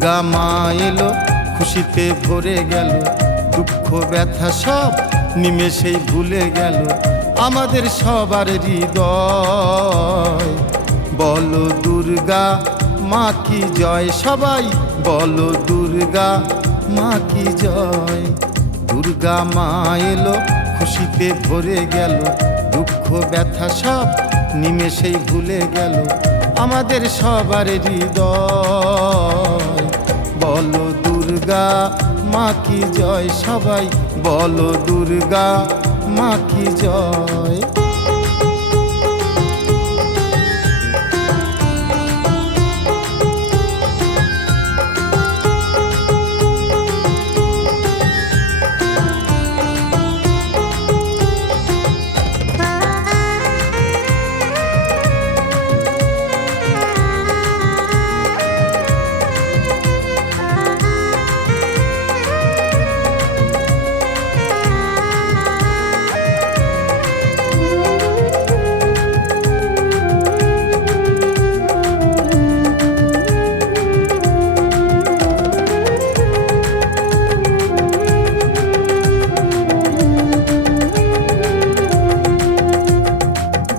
দুর্গা মা এলো, খুশিতে ভরে গেল, দুঃখ ব্যথা সব নিমেষেই ভুলে গেল আমাদের সবার হৃদয়। বলো দুর্গা মা কি জয়, সবাই বলো দুর্গা মা কি জয়। দুর্গা মা এলো, খুশিতে ভরে গেল, দুঃখ ব্যথা সব নিমেষেই ভুলে গেল আমাদের সবার হৃদয়। বলো দুর্গা মা কি জয়, সবাই বলো দুর্গা মা কি জয়।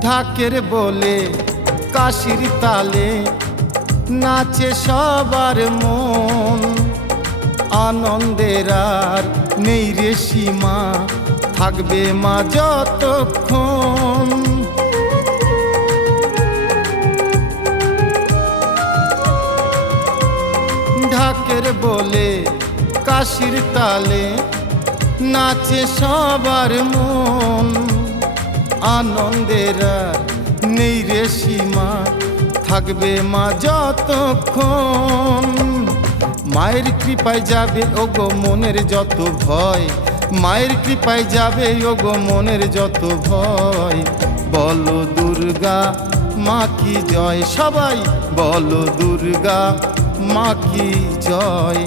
ঢাকের বলে কাশির তালে নাচে সবার মন, আনন্দের আর নেই রে সীমা, থাকবে মা যতক্ষণ। ঢাকের বলে কাশির তালে নাচে সবার মন, আনন্দের আর নেই রে সীমা, থাকবে মা যতক্ষণ। মায়ের কৃপায় যাবে ওগো মনের যত ভয়, মায়ের কৃপায় যাবে ওগো মনের যত ভয়। বলো দুর্গা মা কি জয়, সবাই বলো দুর্গা মা কি জয়।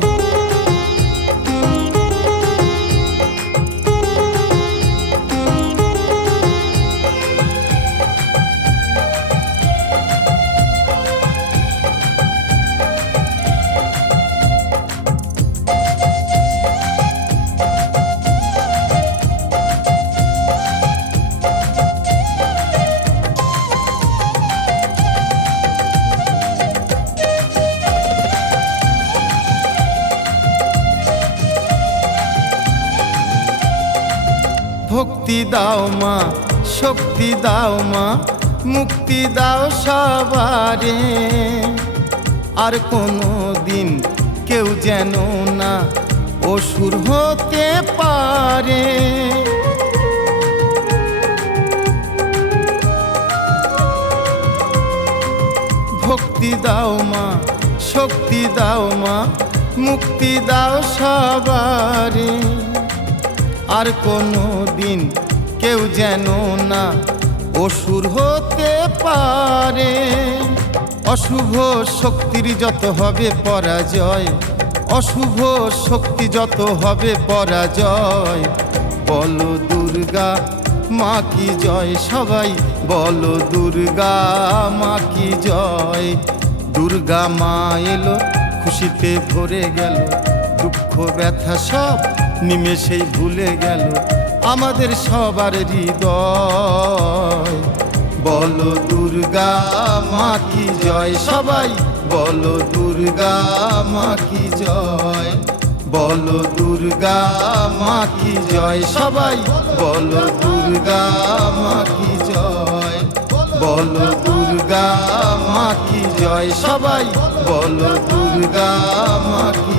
ভক্তি দাও মা, শক্তি দাও মা, মুক্তি দাও সবারে, আর কোনো দিন কেউ যেন না অসুর হতে পারে। ভক্তি দাও মা, শক্তি দাও মা, মুক্তি দাও সবারে, আর কোনো দিন কেউ যেন না অসুর হতে পারে। অশুভ শক্তির যত হবে পরাজয়, অশুভ শক্তি যত হবে পরাজয়। বলো দুর্গা মা কি জয়, সবাই বলো দুর্গা মা কি জয়। দুর্গা মা এলো, খুশিতে ভরে গেল, দুঃখ ব্যথা সব নিমেষেই ভুলে গেল আমাদের সবার হৃদয়। বলো দুর্গা মা কি জয়, সবাই বলো দুর্গা মা কি জয়। বলো দুর্গা মা কি জয়, সবাই বলো দুর্গা মা কি জয়। বলো দুর্গা মা কি জয়, সবাই বলো দুর্গা মা কি